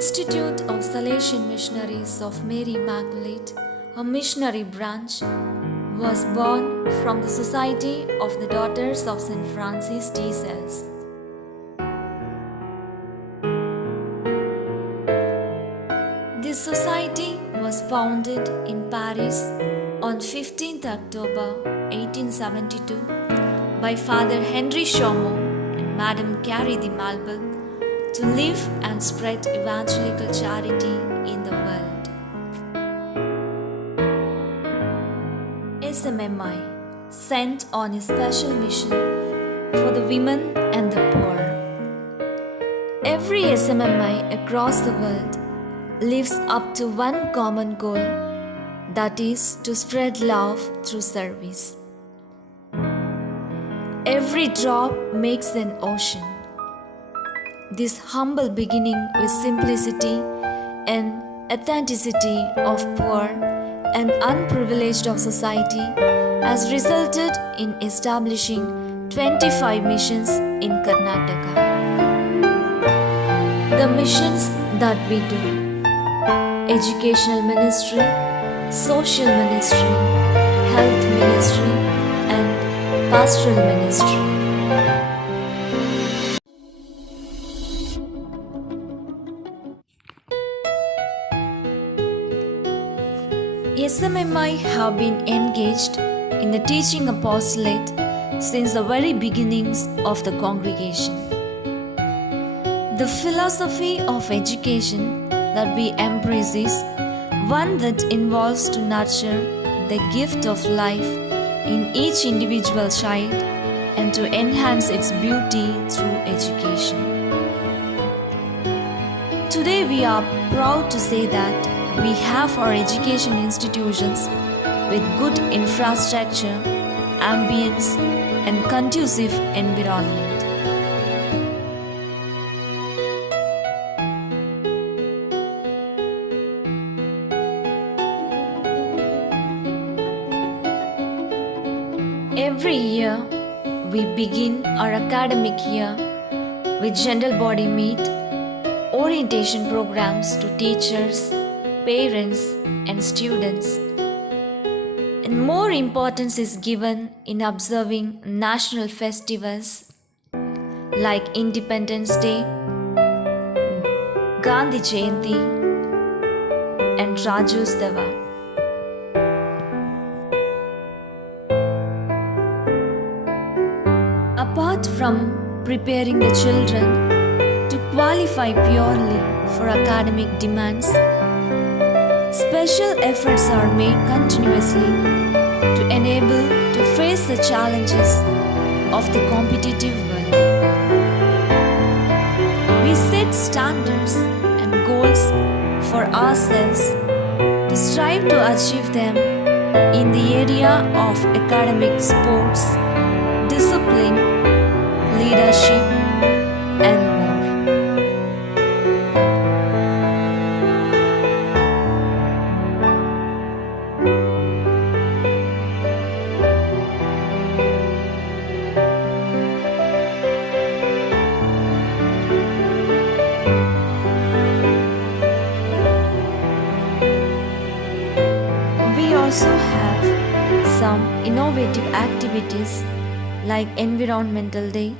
Institute of Salesian Missionaries of Mary Immaculate, a missionary branch, was born from the Society of the Daughters of St. Francis de Sales. This society was founded in Paris on 15th October 1872 by Father Henry Chaumont and Madame Carrie de Malbec to live and spread evangelical charity in the world. SMMI, sent on a special mission for the women and the poor. Every SMMI across the world lives up to one common goal, that is to spread love through service. Every drop makes an ocean. This humble beginning with simplicity and authenticity of poor and unprivileged of society has resulted in establishing 25 missions in Karnataka. The missions that we do: educational ministry, social ministry, health ministry, and pastoral ministry. SMMI have been engaged in the teaching apostolate since the very beginnings of the congregation. The philosophy of education that we embrace is one that involves to nurture the gift of life in each individual child and to enhance its beauty through education. Today we are proud to say that we have our education institutions with good infrastructure, ambience, and conducive environment. Every year, we begin our academic year with general body meet, orientation programs to teachers, parents, and students. And more importance is given in observing national festivals like Independence Day, Gandhi Jayanti, and Rajyotsava. Apart from preparing the children to qualify purely for academic demands, special efforts are made continuously to enable to face the challenges of the competitive world. We set standards and goals for ourselves to strive to achieve them in the area of academic, sports, discipline, leadership, and more. We also have some innovative activities like Environmental Day,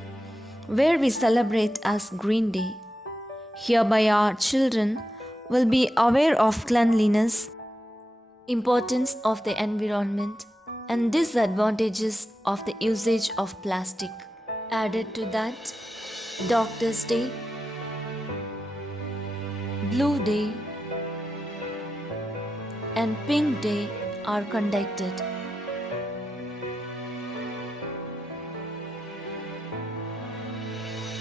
where we celebrate as Green Day. Hereby our children will be aware of cleanliness, importance of the environment, and disadvantages of the usage of plastic. Added to that, Doctor's Day, Blue Day, and Pink Day are conducted.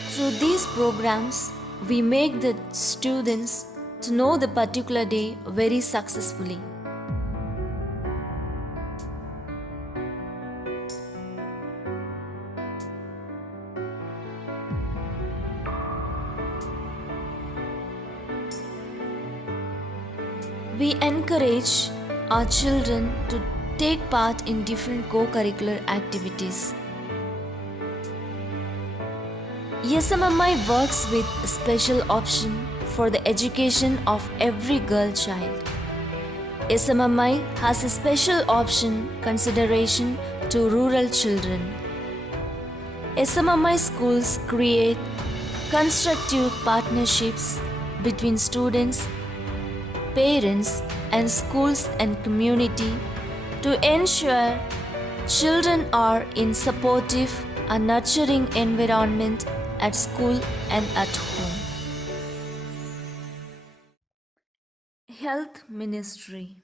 Through these programs, we make the students to know the particular day very successfully. We encourage our children to take part in different co-curricular activities. SMMI works with a special option for the education of every girl child. SMMI has a special option consideration to rural children. SMMI schools create constructive partnerships between students, parents, and schools and community to ensure children are in supportive and nurturing environment at school and at home. Health Ministry.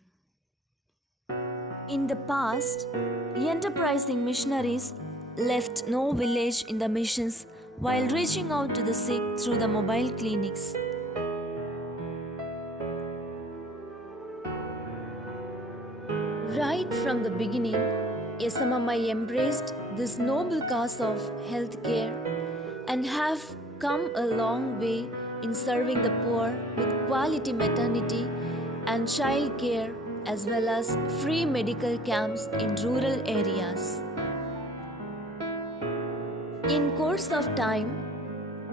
In the past, enterprising missionaries left no village in the missions while reaching out to the sick through the mobile clinics. Right from the beginning, SMMI embraced this noble cause of healthcare and have come a long way in serving the poor with quality maternity and child care as well as free medical camps in rural areas. In course of time,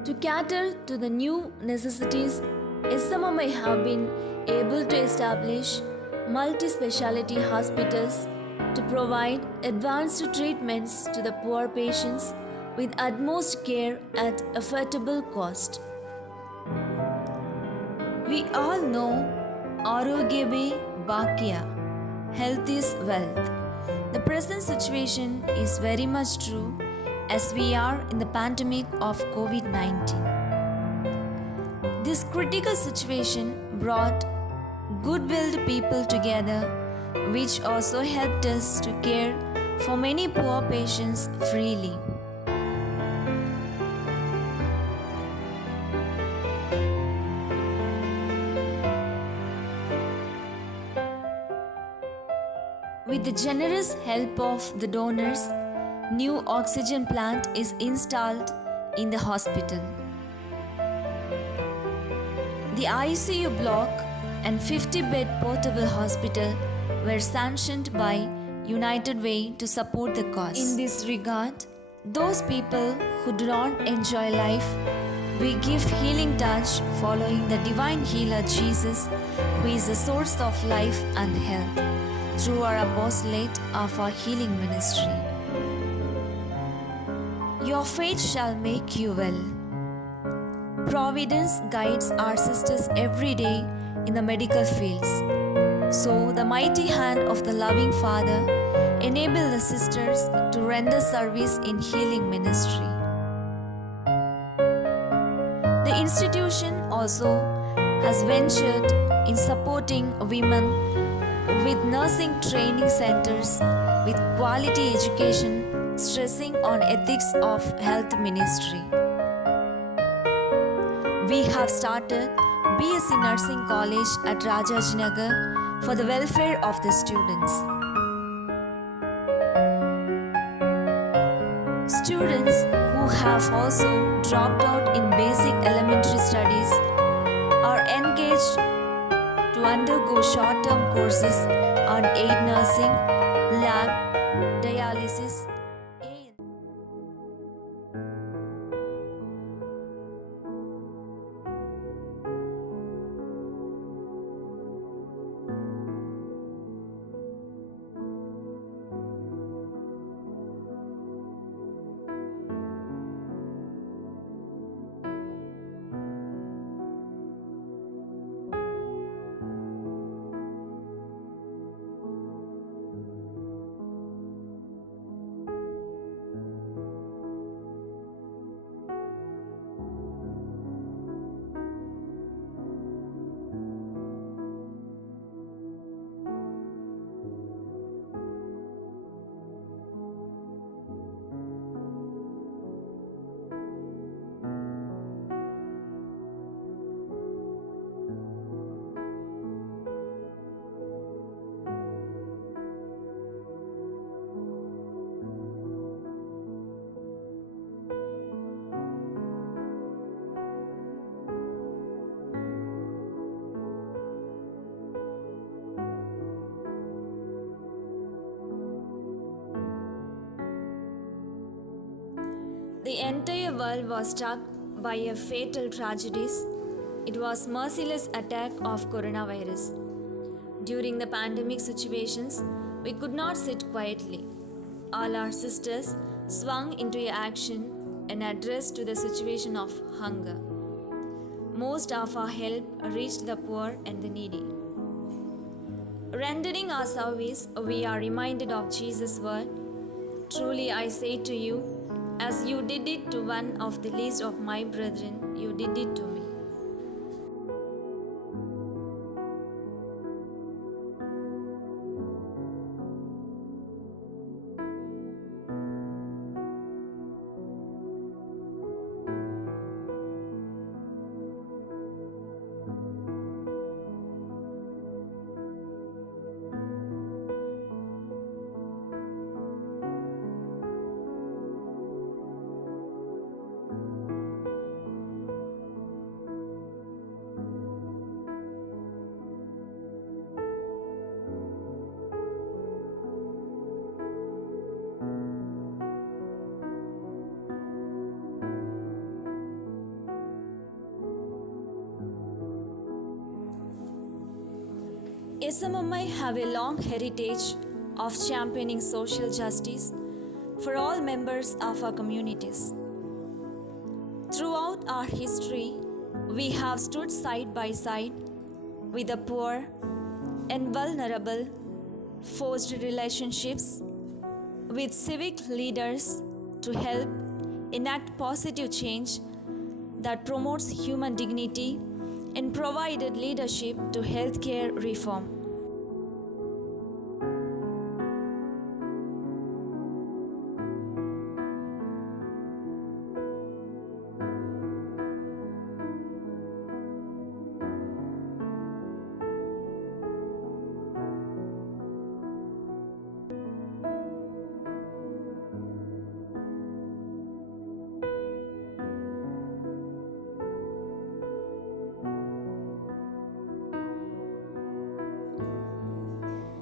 to cater to the new necessities, SMMI have been able to establish multi-speciality hospitals to provide advanced treatments to the poor patients with utmost care at affordable cost. We all know Arogya Bhagya, health is wealth. The present situation is very much true as we are in the pandemic of COVID-19. This critical situation brought good-willed people together, which also helped us to care for many poor patients freely. With the generous help of the donors, new oxygen plant is installed in the hospital. The ICU block and 50-bed portable hospital were sanctioned by United Way to support the cause. In this regard, those people who do not enjoy life, we give healing touch following the divine healer Jesus, who is the source of life and health, through our apostolate of our healing ministry. Your faith shall make you well. Providence guides our sisters every day in the medical fields. So the mighty hand of the loving Father enable the sisters to render service in healing ministry. The institution also has ventured in supporting women with nursing training centers with quality education, stressing on ethics of health ministry. We have started BSc Nursing College at Rajajinagar for the welfare of the students. Students who have also dropped out in basic elementary studies are engaged to undergo short-term courses on aid nursing, lab, dialysis, the entire world was struck by a fatal tragedy It was merciless attack of coronavirus. During the pandemic situations, we could not sit quietly. All our sisters swung into action and addressed to the situation of hunger. Most of our help reached the poor and the needy. Rendering our service, we are reminded of Jesus' word, "Truly I say to you, as you did it to one of the least of my brethren, you did it to me." SMMI have a long heritage of championing social justice for all members of our communities. Throughout our history, we have stood side by side with the poor and vulnerable, forged relationships with civic leaders to help enact positive change that promotes human dignity and provided leadership to healthcare reform.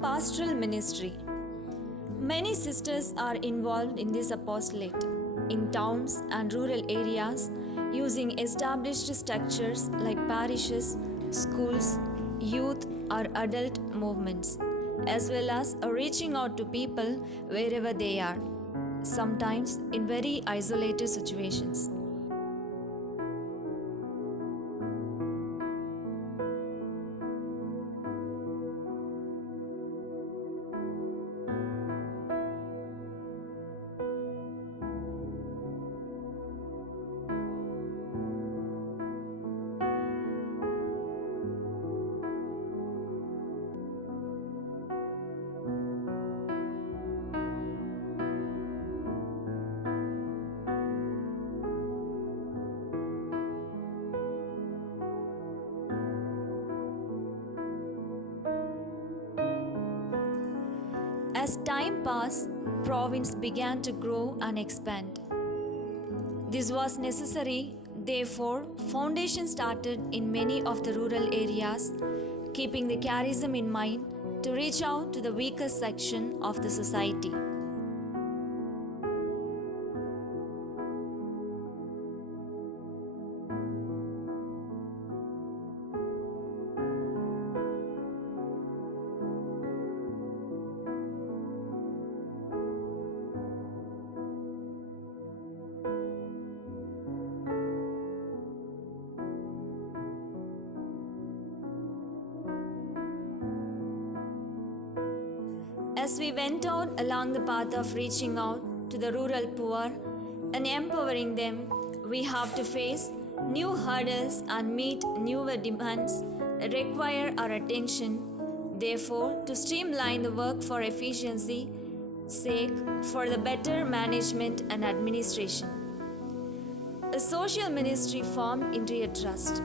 Pastoral Ministry. Many sisters are involved in this apostolate in towns and rural areas using established structures like parishes, schools, youth or adult movements, as well as reaching out to people wherever they are, sometimes in very isolated situations. As time passed, province began to grow and expand. This was necessary, therefore, foundation started in many of the rural areas, keeping the charism in mind to reach out to the weaker section of the society. As we went out along the path of reaching out to the rural poor and empowering them, we have to face new hurdles and meet newer demands that require our attention. Therefore, to streamline the work for efficiency sake, for the better management and administration, a social ministry formed into a trust.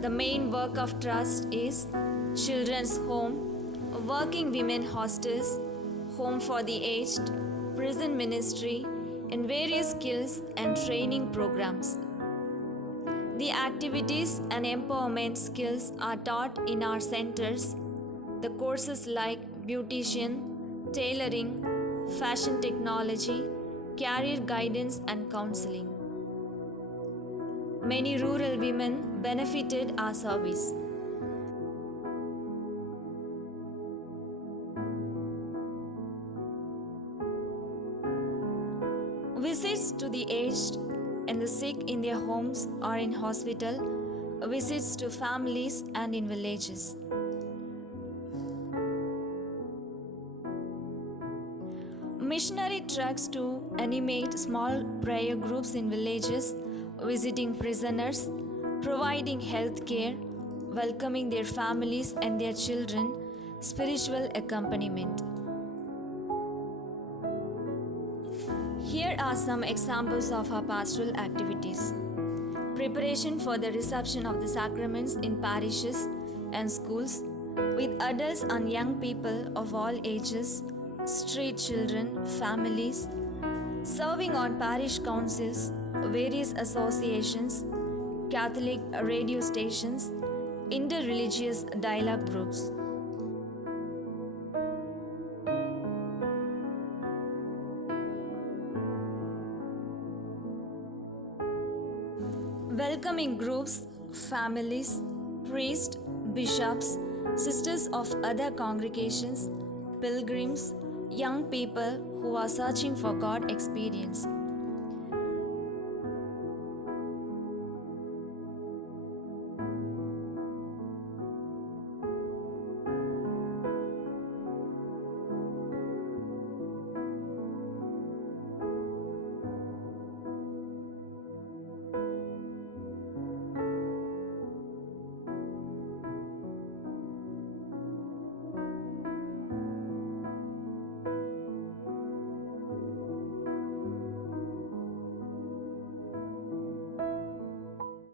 The main work of trust is children's home, working women hostels, home for the aged, prison ministry, and various skills and training programs. The activities and empowerment skills are taught in our centers. The courses like beautician, tailoring, fashion technology, career guidance and counseling. Many rural women benefited our service. Visits to the aged and the sick in their homes or in hospital, visits to families and in villages. Missionary treks to animate small prayer groups in villages, visiting prisoners, providing health care, welcoming their families and their children, spiritual accompaniment. Here are some examples of our pastoral activities. Preparation for the reception of the sacraments in parishes and schools with adults and young people of all ages, street children, families, serving on parish councils, various associations, Catholic radio stations, interreligious dialogue groups. Welcoming groups, families, priests, bishops, sisters of other congregations, pilgrims, young people who are searching for God experience.